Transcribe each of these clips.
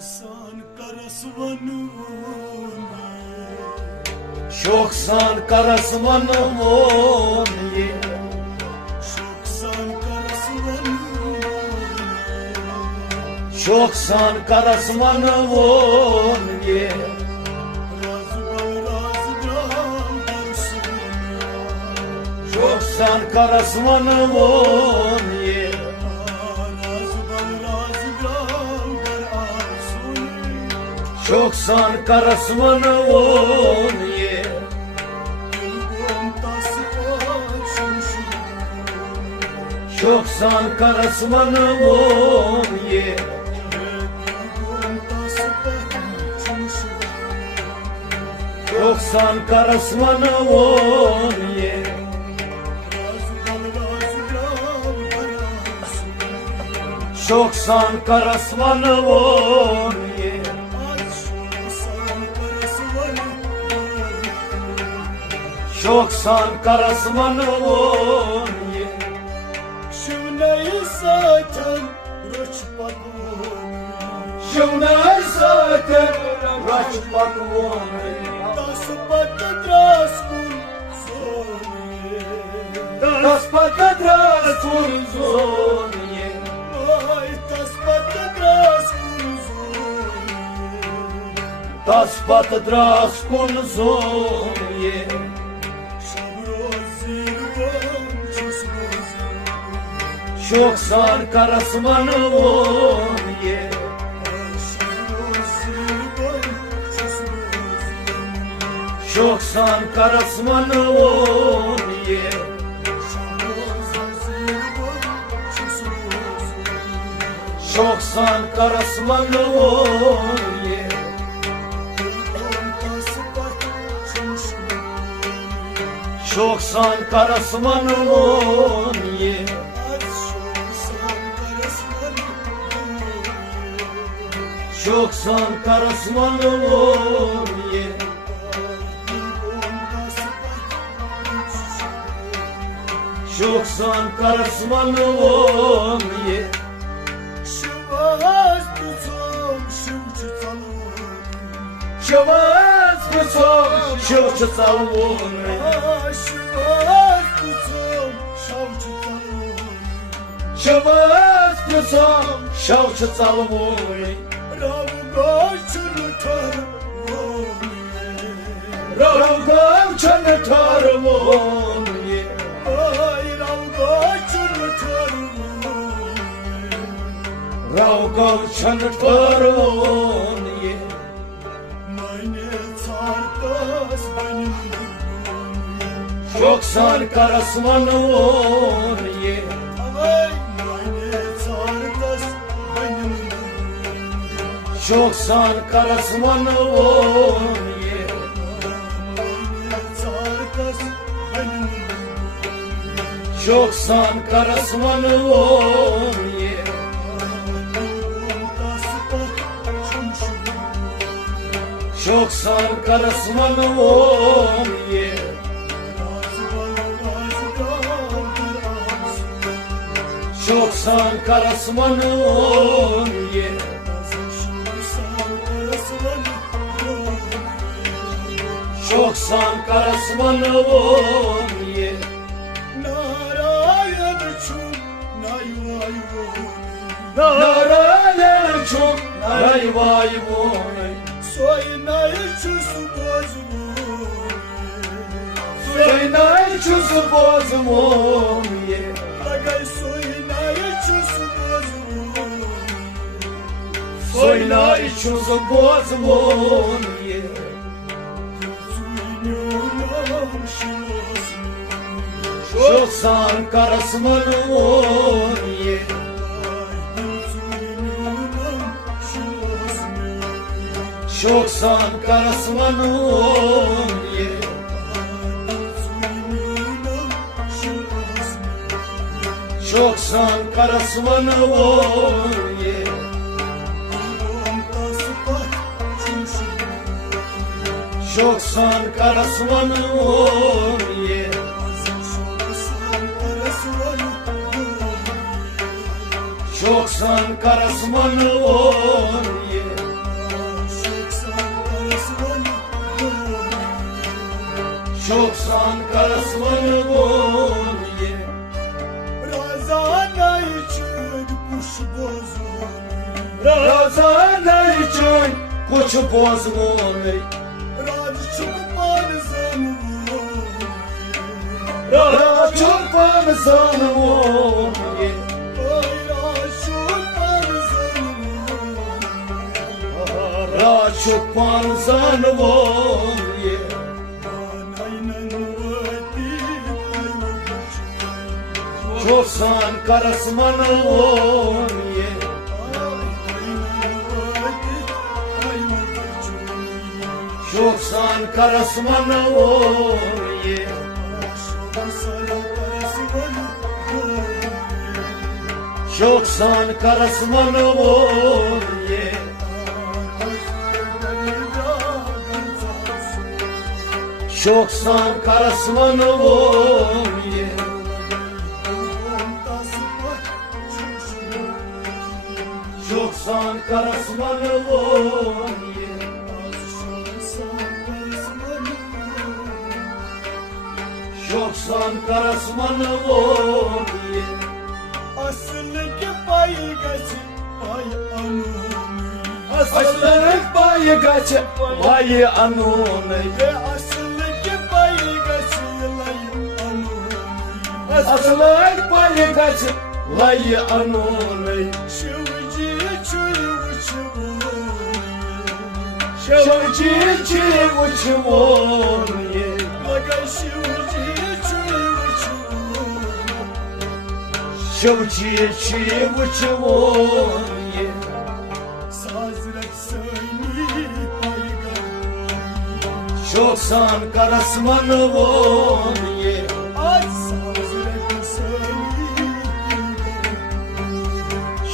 Şoksan karasmanımın ye Şoksan karasmanımın ye Şoksan karasmanımın ye Şoksan karasmanımın ye Şoksan karasmanımın ye Şoksan karasmanımın ye Şoksan karasmanımın ye Şoksan karasmanımın ye Şivneyi zaten Şivneyi zaten raçpakmoni Tasupata draskun zoni Taspata draskun zoni Ay taspata draskun zoni Taspata draskun zoni Şoksan karasmanımın ye Şoksan karasmanımın ye Şoksan karasmanımın ye Şoksan karasmanımın ye Şoksan karasmanımın ye Şoksan karasmanımın ye Şivaz tutum şivçıtalım Şevaz pıçam şevçıtalım Şivaz tutum şavçıtalım Şevaz pıçam şevçıtalım Ravga çürüter Ravgam çanıtarım ye Ay ravga çürüter Ravgam çanıtarım ye Meine zartas benim Şoksan karasmanımın ye Ay meine zartas benim Şoksan karasmanımın ye Meine zartas benim Şoksan karasmanımın ye Şoksan karasmanımın ye Şoksan karasmanımın ye Şoksan karasmanımın ye Narayan çok naray vay vay Soynay çusu bozmum ye Soynay çusu bozmum ye Şoksan karasmanımın ye Şoksan karasmanımın ye Şoksan karasmanımın ye Şoksan karasmanımın ye Şoksan karasmanı on ye Şoksan karasmanı on ye Razana için kuş bozulur Razana için kuş bozulur Raçuk barzan Raçuk panzan on ye Raçuk panzan on ye Şoksan karasmanı on ye Şoksan karasmanı on ye Şoksan karasmanı on ye Şoksan karasmanı on ye Şoksan karasmanı on ye Şoksan karasmanı on ye Aslıki pay geçi pay anuni Aslanık bayı kaçı bayı anune Ve aslıki pay geçi lay anuni Aslanık bayı kaçı bayı anune Şıvcı çuyu çuvu Şevci çi uçmon ye Maga şıvcı çuyu çuvu Şevci çi uçmon ye Sazrek söyle payga Şoksan karasmanı on ye Aç sazrek söyle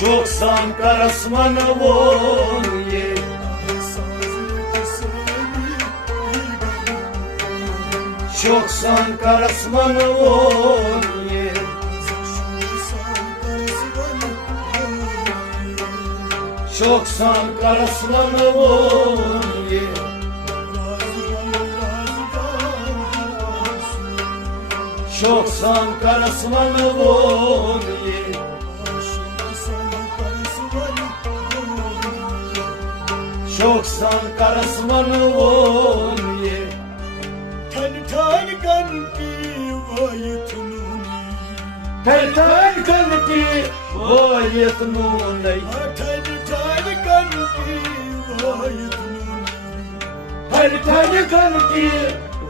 Şoksan karasmanı on ye Sazrek söyle Şoksan karasmanı on ye Şoksan karasmanı on ye Şoksan karasmanı on ye Şoksan karasmanı on ye Tan kanki vaytununi Tertan kanki vayet nunay Tan kanki vaytununi Tertan kanki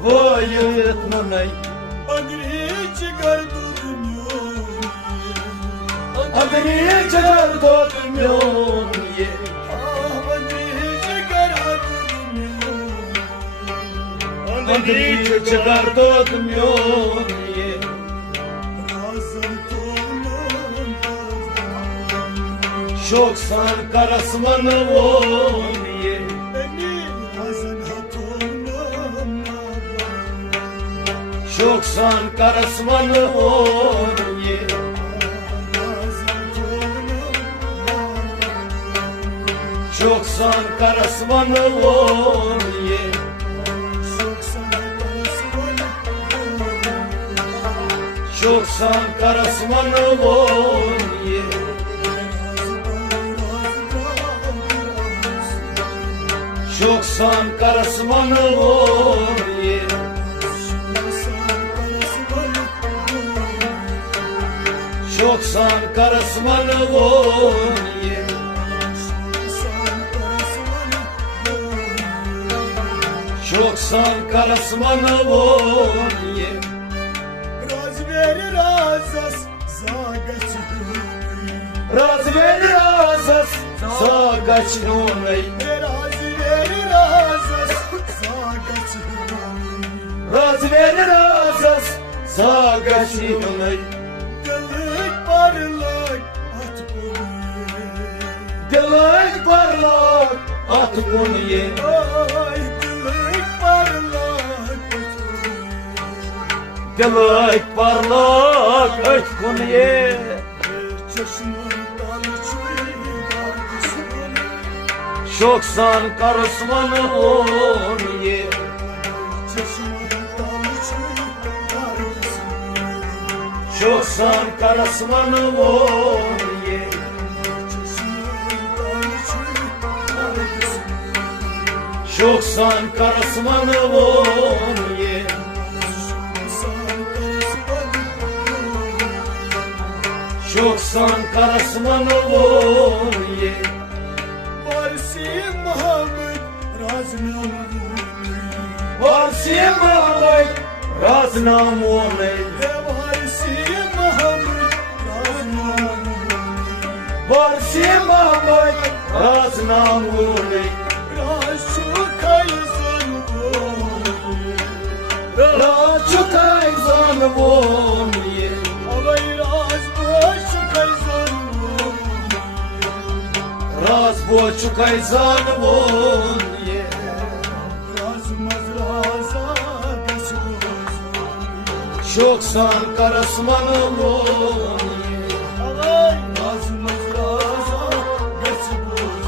vayet nunay Agri çıkar dünyoni Adını çıkar dökmüyor ye Agri çıkar dünyoni Adını çıkar dökmüyor ye Razan tonun Şoksan karasmanı on ye Emi hazan hatonun Şoksan karasmanı on ye Razan tonun Şoksan karasmanı on ye Şoksan karasmanı on ye Şoksan karasmanı on ye Şoksan karasmanı on ye Şoksan karasmanı on ye Razveri razas zagaçhuni Razveri razas zagaç nunay Razveri razas zagaçhuni Razveri razas zagaç nunay Delik parlak at bunu Dilek parlak at bunu ye Ay delik parlak at bunu Dilek parlak at bunu ye Çeşme dal Şoksan karısmanı on ye Şoksan karısmanı on ye Şoksan karısmanı on ye Şoksan karısmanı on ye Varsi Muhammed raznamı Varsi Muhammed raznamı Varsi Muhammed raznamı Varsi Muhammed raznamı Raşu kayzın Raçu kayzan on ye Alay raz başı kayzın Raz boçu kayzan on ye Razmaz raza kaçmaz Şoksan karısmanı on ye Alay razmaz raza kaçmaz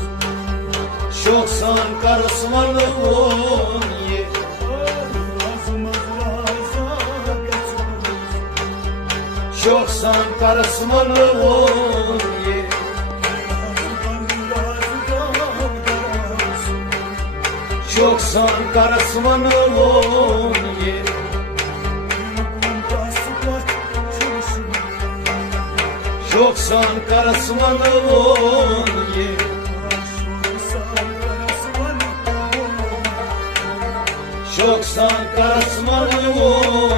Şoksan karısmanı on ye Razmaz raza kaçmaz Şoksan karısmanı on ye Şoksan karısmanı on ye Şoksan karısmanı on ye Şoksan karısmanı on